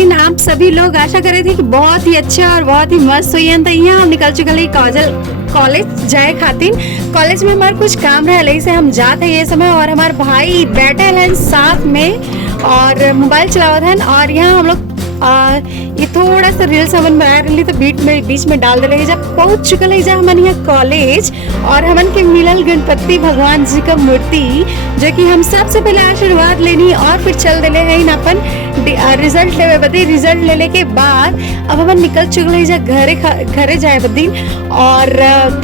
दिन आप सभी लोग आशा कर रहे थे कि बहुत ही अच्छे और बहुत ही मस्त हुई हैं। तो यहाँ हम निकल चुके हैं काजल कॉलेज जाए खातिर। कॉलेज में हमारे कुछ काम रहे से हम जाते हैं ये समय, और हमारे भाई बैठे हैं साथ में और मोबाइल चलावत हैं। और यहाँ हम लोग ये थोड़ा सा रील्स हमन बना रही तो बीच में डाल दे जब पहुंच चुकल है हमन यहाँ कॉलेज, और हमन के मिलल गणपति भगवान जी का मूर्ति, जो कि हम सबसे पहले आशीर्वाद लेनी और फिर चल दिले हैं अपन रिजल्ट लेवे बदे। रिजल्ट लेने के बाद अब हमन निकल चुकल है घरे जाए बदी, और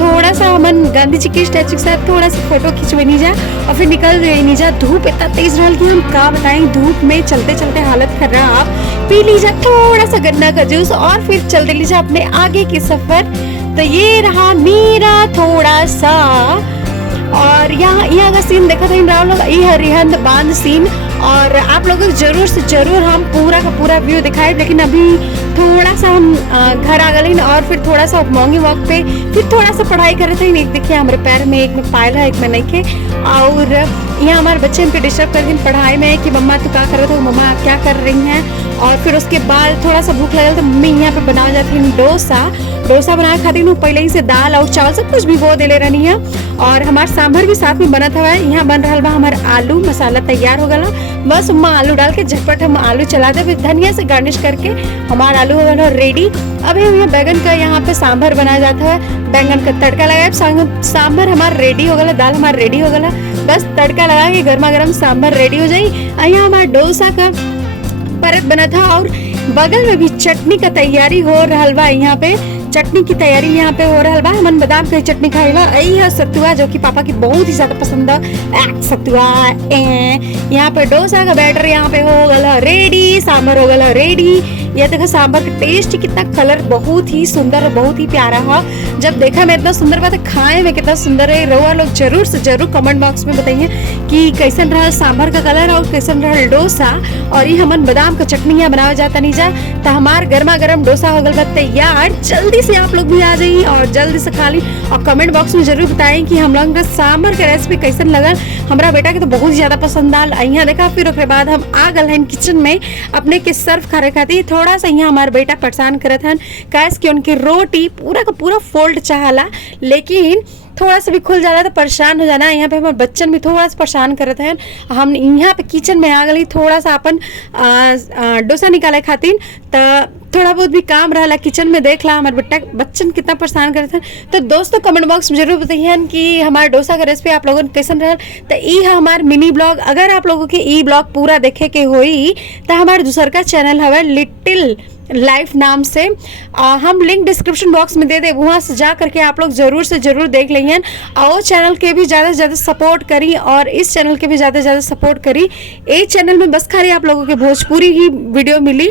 थोड़ा सा हमन गांधी जी के स्टैचू के साथ थोड़ा सा फोटो खिंचवे जा और फिर निकल गई जा। धूप इतना तेज रहा कि हम का बताएं, धूप में चलते चलते हालत खराब। पी लीजिए थोड़ा सा गन्ना का जूस और फिर चल लीजिए अपने आगे के सफर। तो ये रहा मेरा थोड़ा सा, और यहाँ का सीन देखा था ये हरिहंद बांध सीन, और आप लोगों को जरूर से जरूर हम पूरा का पूरा व्यू दिखाए। लेकिन अभी थोड़ा सा हम घर आ गए और फिर थोड़ा सा मॉर्निंग वॉक पे फिर थोड़ा सा पढ़ाई कर रहे थे। एक देखिए हमारे पैर में एक में पायल है एक में नहीं खे, और यहाँ हमारे बच्चे हमको डिस्टर्ब कर रहे पढ़ाई में कि मम्मा तू क्या कर रहे थे, मम्मा आप क्या कर रही हैं। और फिर उसके बाद थोड़ा सा भूख लगा तो मम्मी यहाँ पे बना जाती है डोसा बनाए खाती हूँ। पहले ही से दाल और चावल सब कुछ भिगो दे ले रही है, और हमारा सांभर भी साथ में बना था। यहाँ बन रहा बा हमारा आलू मसाला तैयार हो गया। बस मम्मा आलू डाल के झटपट हम आलू चला दे, फिर धनिया से गार्निश करके हमारा आलू हो गया रेडी। अभी हम बैगन का यहाँ पे सांभर बनाया जाता है, बैंगन का तड़का लगाए सांभर हमारा रेडी हो गया, दाल हमारा रेडी हो गया। बस तड़का लगा के गर्मा गर्म सांभर रेडी हो जाये। यहाँ हमारा डोसा का परत बना था, और बगल में भी चटनी का तैयारी हो रहा बा। यहाँ पे चटनी की तैयारी यहाँ पे हो रहा बा। हमन बादाम की चटनी खाएगा। यही है सतुआ, जो कि पापा की बहुत ही ज्यादा पसंद है सतुआ। यहाँ पे डोसा का बैटर यहाँ पे हो गया रेडी, सांभर हो गया रेडी। ये देखो सांभर का टेस्ट कितना, कलर बहुत ही सुंदर और बहुत ही प्यारा है। जब देखा मैं इतना सुंदर बात है, खाए में कितना सुंदर है। रउआ लोग जरूर से जरूर कमेंट बॉक्स में बताइए कि कैसन रहा सांभर का कलर और कैसन रहा डोसा। और ये हमन बादाम का चटनी यहाँ बनाया जाता नहीं जा, तो हमार गर्मा गर्म डोसा हो गया तैयार। जल्दी से आप लोग भी आ जाइए और जल्दी से खा ली, और कमेंट बॉक्स में जरूर बताएं कि हम लोग का सांभर का रेसिपी कैसन लगा। हमारा बेटा के तो बहुत ही ज्यादा पसंद आल। यहाँ देखा फिर उसके बाद हम आ गए हैं किचन में अपने के सर्व करे खातिर। थोड़ा सा यहाँ हमारा बेटा परेशान करत हन, कैसे कि उनकी रोटी पूरा का पूरा फोल्ड चाहला, लेकिन थोड़ा सा भी खुल जाला तो परेशान हो जाना। यहाँ पे हमारे बच्चन भी थोड़ा सा परेशान करते हैं। हम यहाँ पे किचन में आ गई थोड़ा सा अपन डोसा निकाले खातिर, तो थोड़ा बहुत भी काम रहा किचन में देख ला हमारे बच्चन कितना परेशान करते हैं। तो दोस्तों कमेंट बॉक्स में जरूर बताइए कि हमारे डोसा का रेसिपी आप लोगों ने कैसन रहा। तो ये है हमारा मिनी ब्लॉग। अगर आप लोगों के ई ब्लॉग पूरा देखे के होई तो हमारे दूसर का चैनल है लिटिल लाइफ नाम से, हम लिंक डिस्क्रिप्शन बॉक्स में दे दे, वहाँ से जा करके आप लोग जरूर से जरूर देख लेंगे। और चैनल के भी ज़्यादा से ज़्यादा सपोर्ट करी, और इस चैनल के भी ज़्यादा से ज़्यादा सपोर्ट करी। इस चैनल में बस खाली आप लोगों के भोजपुरी ही वीडियो मिली,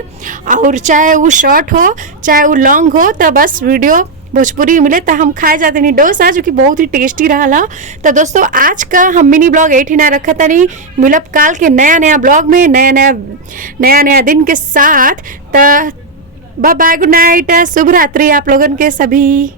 और चाहे वो शॉर्ट हो चाहे वो लॉन्ग हो, तो बस वीडियो भोजपुरी मिले। तो हम खाए जाते नहीं डोसा, जो कि बहुत ही टेस्टी रहा। तो दोस्तों आज का हम मिनी ब्लॉग 89 रखा था नहीं, मिलब काल के नया ब्लॉग में नया दिन के साथ। तो बाय बाय, गुड नाइट, शुभ रात्रि आप लोगन के सभी।